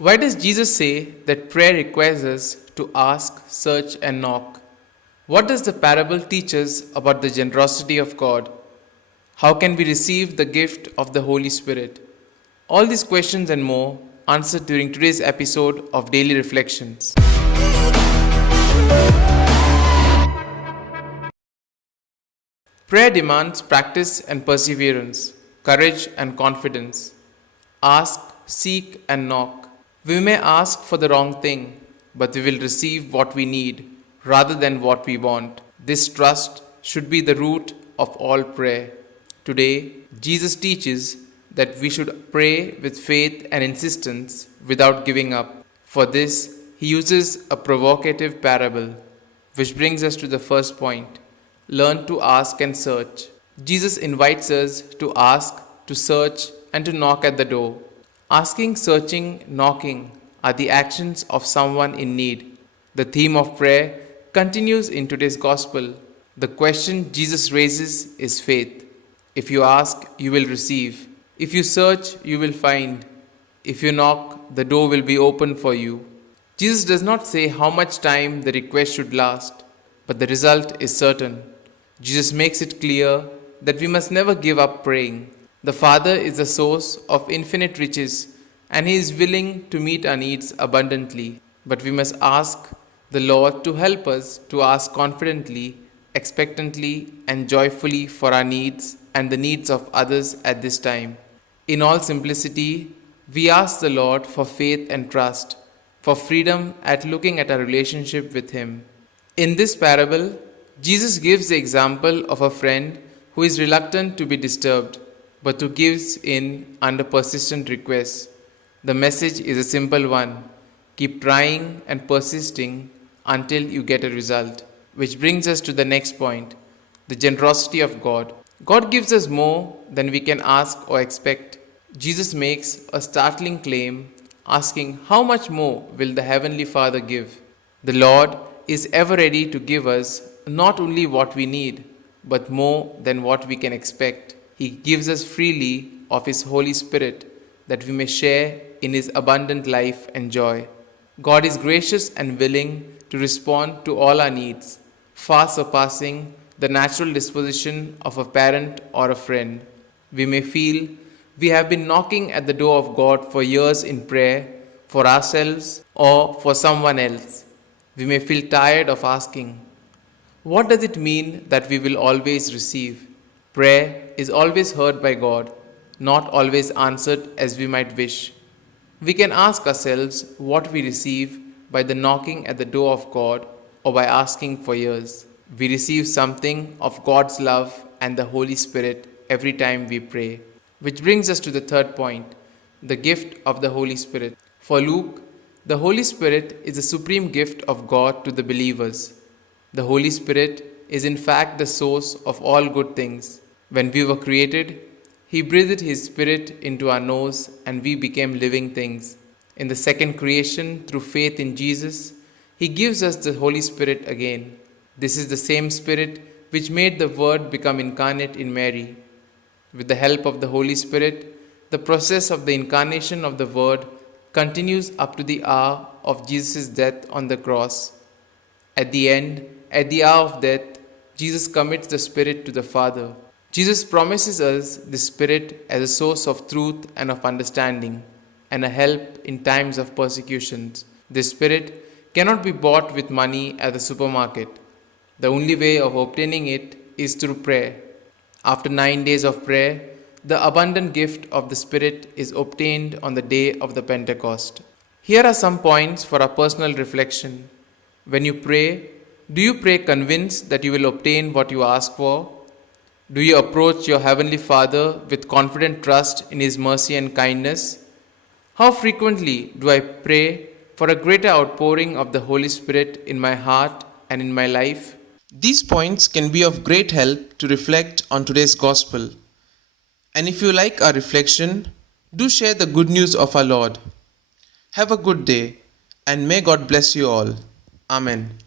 Why does Jesus say that prayer requires us to ask, search, and knock? What does the parable teach us about the generosity of God? How can we receive the gift of the Holy Spirit? All these questions and more answered during today's episode of Daily Reflections. Prayer demands practice and perseverance, courage and confidence. Ask, seek, and knock. We may ask for the wrong thing, but we will receive what we need rather than what we want. This trust should be the root of all prayer. Today, Jesus teaches that we should pray with faith and insistence without giving up. For this, he uses a provocative parable, which brings us to the first point. Learn to ask and search. Jesus invites us to ask, to search, and to knock at the door. Asking, searching, knocking are the actions of someone in need. The theme of prayer continues in today's gospel. The question Jesus raises is faith. If you ask, you will receive. If you search, you will find. If you knock, the door will be open for you. Jesus does not say how much time the request should last, but the result is certain. Jesus makes it clear that we must never give up praying. The Father is the source of infinite riches, and He is willing to meet our needs abundantly. But we must ask the Lord to help us to ask confidently, expectantly, and joyfully for our needs and the needs of others at this time. In all simplicity, we ask the Lord for faith and trust, for freedom at looking at our relationship with Him. In this parable, Jesus gives the example of a friend who is reluctant to be disturbed, but who gives in under persistent requests. The message is a simple one. Keep trying and persisting until you get a result. Which brings us to the next point, the generosity of God. God gives us more than we can ask or expect. Jesus makes a startling claim, asking, how much more will the Heavenly Father give? The Lord is ever ready to give us not only what we need, but more than what we can expect. He gives us freely of His Holy Spirit that we may share in His abundant life and joy. God is gracious and willing to respond to all our needs, far surpassing the natural disposition of a parent or a friend. We may feel we have been knocking at the door of God for years in prayer for ourselves or for someone else. We may feel tired of asking. What does it mean that we will always receive? Prayer is always heard by God, not always answered as we might wish. We can ask ourselves what we receive by the knocking at the door of God or by asking for years. We receive something of God's love and the Holy Spirit every time we pray. Which brings us to the third point, the gift of the Holy Spirit. For Luke, the Holy Spirit is the supreme gift of God to the believers. The Holy Spirit is in fact the source of all good things. When we were created, He breathed His Spirit into our nose and we became living things. In the second creation, through faith in Jesus, He gives us the Holy Spirit again. This is the same Spirit which made the Word become incarnate in Mary. With the help of the Holy Spirit, the process of the incarnation of the Word continues up to the hour of Jesus' death on the cross. At the end, at the hour of death, Jesus commits the Spirit to the Father. Jesus promises us the Spirit as a source of truth and of understanding, and a help in times of persecutions. This Spirit cannot be bought with money at the supermarket. The only way of obtaining it is through prayer. After 9 days of prayer, the abundant gift of the Spirit is obtained on the day of the Pentecost. Here are some points for our personal reflection. When you pray, do you pray convinced that you will obtain what you ask for? Do you approach your Heavenly Father with confident trust in His mercy and kindness? How frequently do I pray for a greater outpouring of the Holy Spirit in my heart and in my life? These points can be of great help to reflect on today's gospel. And if you like our reflection, do share the good news of our Lord. Have a good day, and may God bless you all. Amen.